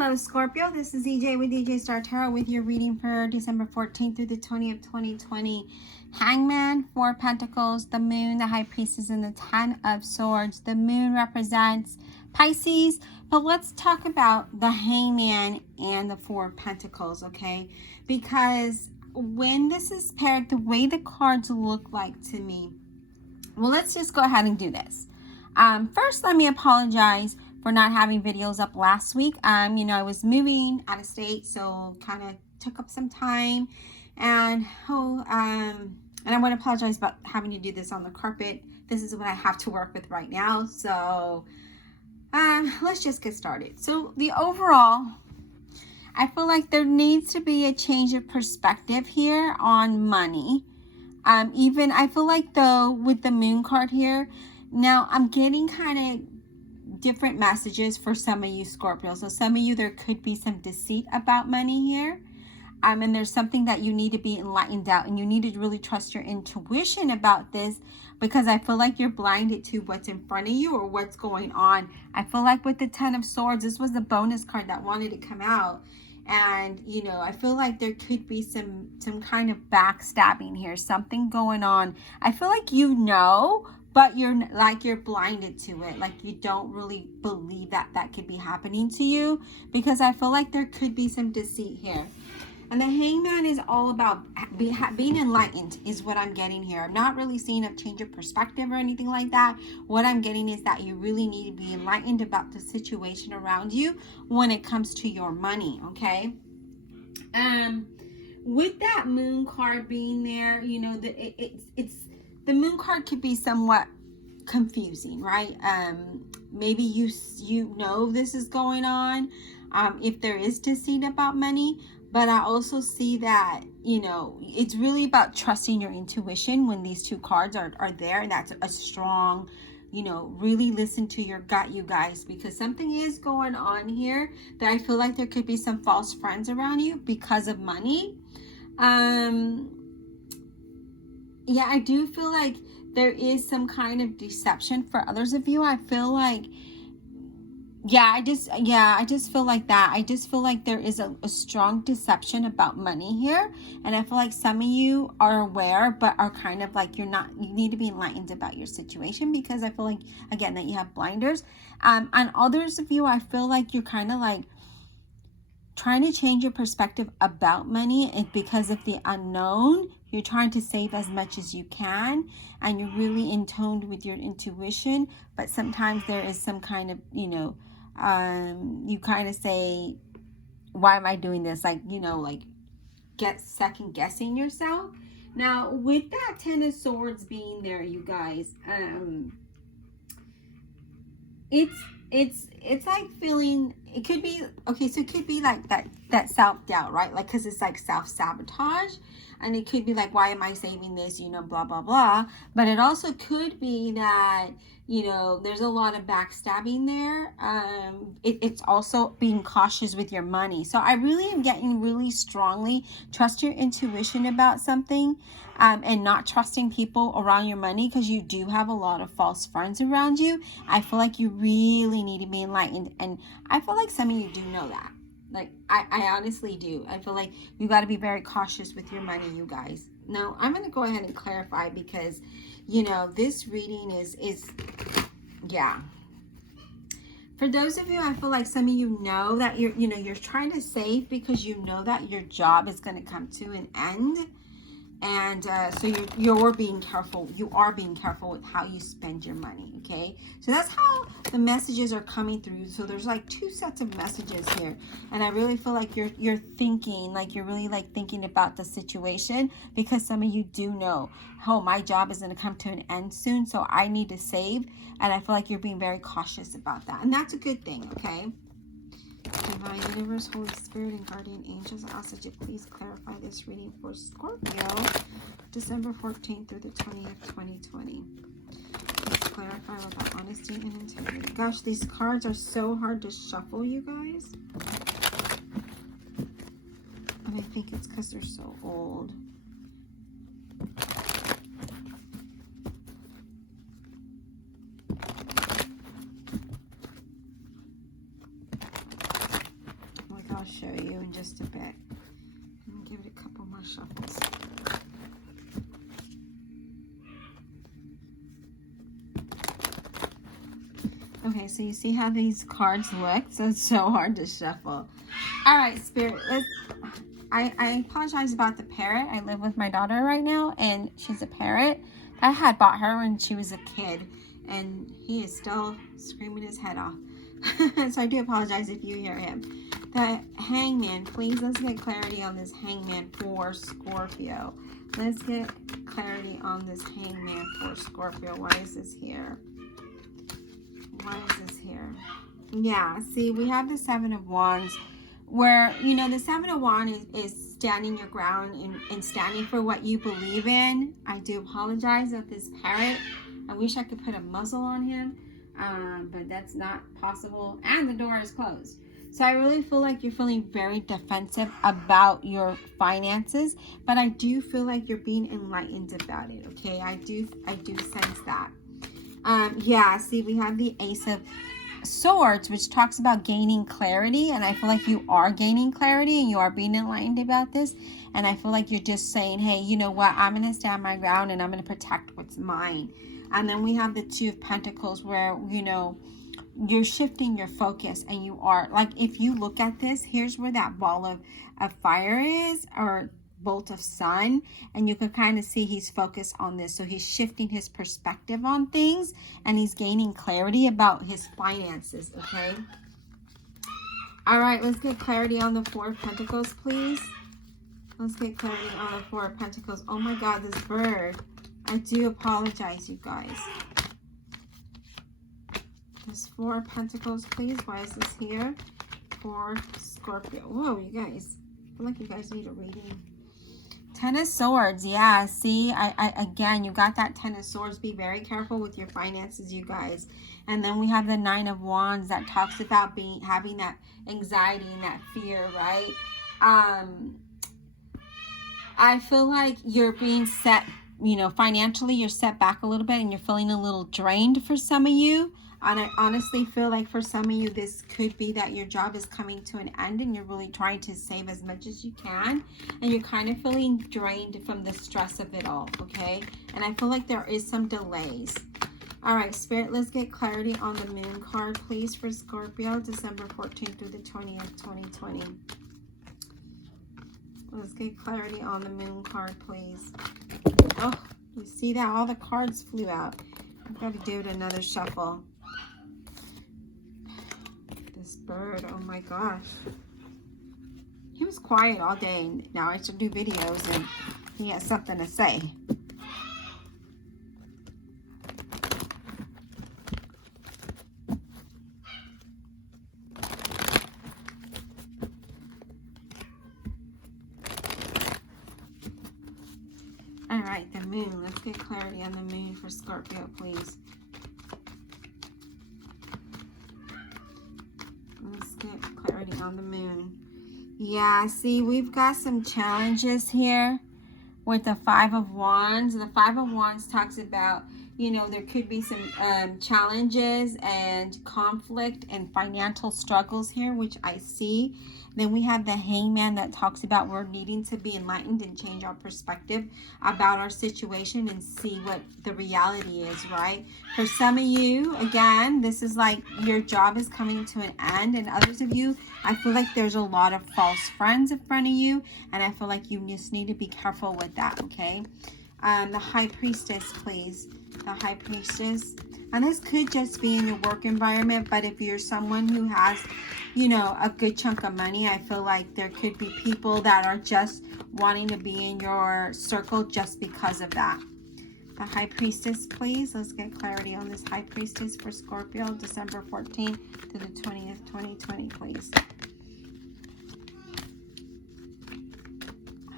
Hello, Scorpio. This is EJ with EJ Star Tarot with your reading for December 14th through the 20th, 2020. Hangman, Four of Pentacles, the Moon, the High Priestess, and the Ten of Swords. The Moon represents Pisces, but let's talk about the Hangman and the Four of Pentacles, okay? Because when this is paired, the way the cards look like to me, well, let's just go ahead and do this. First, let me apologize for not having videos up last week. You know, I was moving out of state, so kind of took up some time, and I want to apologize about having to do this on the carpet. This is what I have to work with right now, so let's just get started. So the overall, I feel like there needs to be a change of perspective here on money. Even I feel like though with the Moon card here, now I'm getting kind of different messages for some of you Scorpio. So some of you, there could be some deceit about money here. And there's something that you need to be enlightened out, and you need to really trust your intuition about this, because I feel like you're blinded to what's in front of you or what's going on. I feel like with the Ten of Swords, this was the bonus card that wanted to come out. And, you know, I feel like there could be some kind of backstabbing here, something going on. I feel like you know, but you're blinded to it. Like you don't really believe that that could be happening to you, because I feel like there could be some deceit here. And the Hangman is all about being enlightened is what I'm getting here. I'm not really seeing a change of perspective or anything like that. What I'm getting is that you really need to be enlightened about the situation around you when it comes to your money, okay? With that Moon card being there, you know, the Moon card could be somewhat confusing, right? Maybe you know this is going on, if there is deceit about money. But I also see that, you know, it's really about trusting your intuition when these two cards are there. That's a strong, you know, really listen to your gut, you guys, because something is going on here that I feel like there could be some false friends around you because of money. Yeah, I do feel like there is some kind of deception for others of you. I feel like, I just feel like that. I just feel like there is a strong deception about money here. And I feel like some of you are aware, but are kind of like, you need to be enlightened about your situation, because I feel like, again, that you have blinders. And others of you, I feel like you're kind of like trying to change your perspective about money, and because of the unknown, you're trying to save as much as you can, and you're really in tune with your intuition. But sometimes there is some kind of, you know, you kind of say, why am I doing this? Like, you know, like get second guessing yourself. Now with that Ten of Swords being there, you guys, it's like feeling, it could be, okay, so it could be like that self-doubt, right? Like, because it's like self-sabotage, and it could be like, why am I saving this, you know, blah blah blah. But it also could be that, you know, there's a lot of backstabbing there. It's also being cautious with your money. So I really am getting really strongly trust your intuition about something, and not trusting people around your money, because you do have a lot of false friends around you. I feel like you really need to be enlightened, and I feel like some of you do know that. Like, I honestly do. I feel like you got to be very cautious with your money, you guys. Now, I'm going to go ahead and clarify, because, you know, this reading is yeah. For those of you, I feel like some of you know that you're trying to save because you know that your job is going to come to an end. And so you're being careful. You are being careful with how you spend your money, okay? So that's how the messages are coming through. So there's like two sets of messages here. And I really feel like you're thinking, like you're really like thinking about the situation, because some of you do know, oh, my job is going to come to an end soon, so I need to save. And I feel like you're being very cautious about that. And that's a good thing, okay? Divine Universe, Holy Spirit, and Guardian Angels, I ask that you please clarify this reading for Scorpio, December 14th through the 20th, 2020. Please clarify about honesty and integrity. Gosh, these cards are so hard to shuffle, you guys. And I think it's because they're so old. show you in just a bit. Let me give it a couple more shuffles. Okay, so you see how these cards look? So it's so hard to shuffle. All right, Spirit, I apologize about the parrot. I live with my daughter right now, and she's a parrot. I had bought her when she was a kid, and he is still screaming his head off. So I do apologize if you hear him. The Hangman, please, let's get clarity on this Hangman for Scorpio. Let's get clarity on this Hangman for Scorpio. Why is this here? Why is this here? Yeah, see, we have the Seven of Wands, where, you know, the Seven of Wands is standing your ground and standing for what you believe in. I do apologize of this parrot. I wish I could put a muzzle on him, but that's not possible. And the door is closed. So I really feel like you're feeling very defensive about your finances, but I do feel like you're being enlightened about it, okay? I do sense that. Yeah, see, we have the Ace of Swords, which talks about gaining clarity, and I feel like you are gaining clarity and you are being enlightened about this, and I feel like you're just saying, hey, you know what, I'm going to stand my ground and I'm going to protect what's mine. And then we have the Two of Pentacles, where, you know, you're shifting your focus, and you are, like, if you look at this, here's where that ball of fire is, or bolt of sun, and you can kind of see he's focused on this. So he's shifting his perspective on things, and he's gaining clarity about his finances, okay? All right, let's get clarity on the Four of Pentacles, please. Let's get clarity on the Four of Pentacles. Oh my God, this bird. I do apologize, you guys. This Four of Pentacles, please. Why is this here? For Scorpio. Whoa, you guys. I feel like you guys need a reading. Ten of Swords, yeah, see, I again, you got that Ten of Swords. Be very careful with your finances, you guys. And then we have the Nine of Wands that talks about having that anxiety and that fear, right? I feel like you're being set, you know, financially, you're set back a little bit, and you're feeling a little drained for some of you. And I honestly feel like for some of you, this could be that your job is coming to an end and you're really trying to save as much as you can. And you're kind of feeling drained from the stress of it all, okay? And I feel like there is some delays. All right, Spirit, let's get clarity on the Moon card, please, for Scorpio, December 14th through the 20th, 2020. Let's get clarity on the Moon card, please. Oh, you see that? All the cards flew out. I've got to give it another shuffle. This bird, oh my gosh. He was quiet all day. Now I should do videos and he has something to say. All right, the Moon. Let's get clarity on the Moon for Scorpio, please. Let's get clarity on the Moon. Yeah, see, we've got some challenges here with the Five of Wands. The Five of Wands talks about, you know, there could be some challenges and conflict and financial struggles here, which I see. Then we have the Hangman that talks about we're needing to be enlightened and change our perspective about our situation and see what the reality is, right? For some of you, again, this is like your job is coming to an end, and others of you, I feel like there's a lot of false friends in front of you, and I feel like you just need to be careful with that, okay? The High Priestess, please. The High Priestess. And this could just be in your work environment, but if you're someone who has, you know, a good chunk of money, I feel like there could be people that are just wanting to be in your circle just because of that. The High Priestess, please. Let's get clarity on this High Priestess for Scorpio, December 14th to the 20th, 2020, please.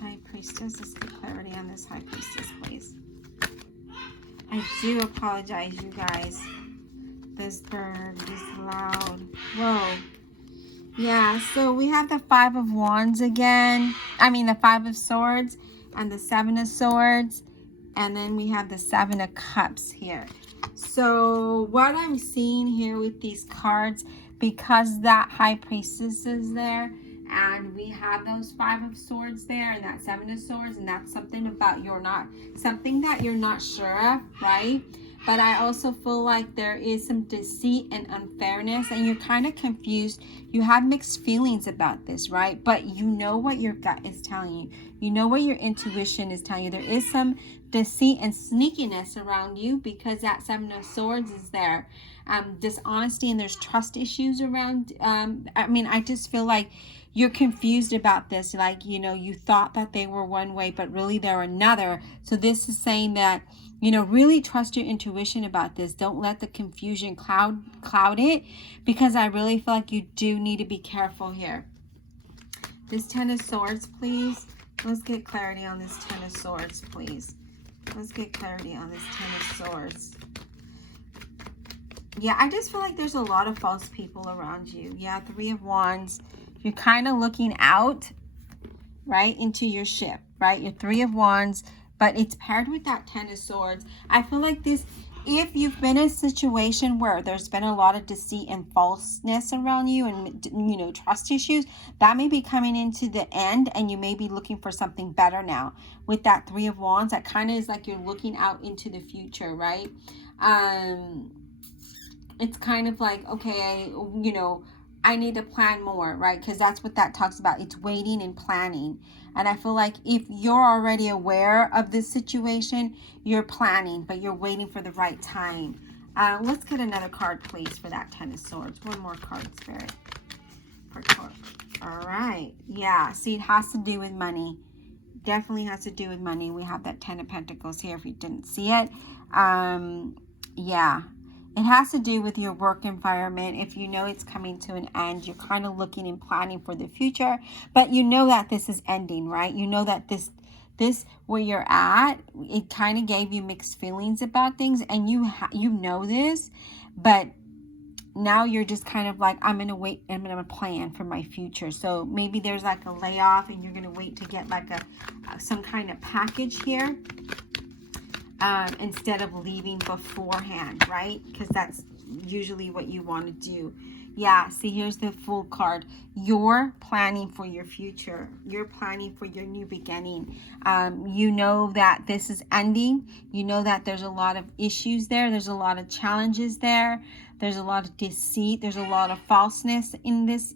High Priestess, let's get clarity on this High Priestess, please. I do apologize, you guys. This bird is loud. Whoa. Yeah, so we have the Five of Wands again. I mean, the Five of Swords and the Seven of Swords. And then we have the Seven of Cups here. So what I'm seeing here with these cards, because that High Priestess is there, And we have those 5 of Swords there and that 7 of Swords, and that's something about something that you're not sure of, right? But I also feel like there is some deceit and unfairness, and you're kind of confused. You have mixed feelings about this, right? But you know what your gut is telling you. You know what your intuition is telling you. There is some deceit and sneakiness around you because that 7 of Swords is there. Dishonesty, and there's trust issues around. I mean, I just feel like you're confused about this. Like, you know, you thought that they were one way, but really they're another. So this is saying that, you know, really trust your intuition about this. Don't let the confusion cloud it, because I really feel like you do need to be careful here. This 10 of Swords, please. Let's get clarity on this 10 of Swords, please. Let's get clarity on this 10 of Swords. Yeah, I just feel like there's a lot of false people around you. Yeah, 3 of Wands. You're kind of looking out, right, into your ship, right? Your 3 of Wands, but it's paired with that 10 of Swords. I feel like this, if you've been in a situation where there's been a lot of deceit and falseness around you and, you know, trust issues, that may be coming into the end, and you may be looking for something better now. With that 3 of Wands, that kind of is like you're looking out into the future, right? It's kind of like, okay, you know, I need to plan more, right? Because that's what that talks about. It's waiting and planning. And I feel like if you're already aware of this situation, you're planning, but you're waiting for the right time. Let's get another card, please, for that 10 of Swords. One more card, Spirit. All right. Yeah. See, it has to do with money. Definitely has to do with money. We have that 10 of Pentacles here if you didn't see it. Yeah. It has to do with your work environment. If you know it's coming to an end, you're kind of looking and planning for the future, but you know that this is ending, right? You know that this where you're at, it kind of gave you mixed feelings about things, and you know this, but now you're just kind of like, I'm gonna wait, I'm gonna plan for my future. So maybe there's like a layoff, and you're gonna wait to get like some kind of package here. Instead of leaving beforehand, right? Because that's usually what you want to do. Yeah, see, here's the Fool card. You're planning for your future. You're planning for your new beginning. You know that this is ending. You know that there's a lot of issues there. There's a lot of challenges there. There's a lot of deceit. There's a lot of falseness in this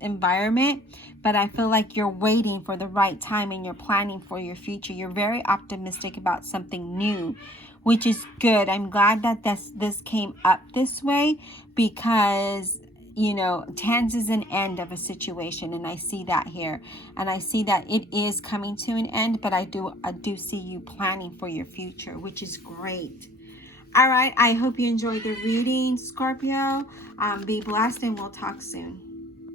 environment. But I feel like you're waiting for the right time, and you're planning for your future. You're very optimistic about something new, which is good. I'm glad that this came up this way, because, you know, 10s is an end of a situation, and I see that here, and I see that it is coming to an end, but I do see you planning for your future, which is great. All right, I hope you enjoyed the reading, Scorpio. Be blessed, and we'll talk soon.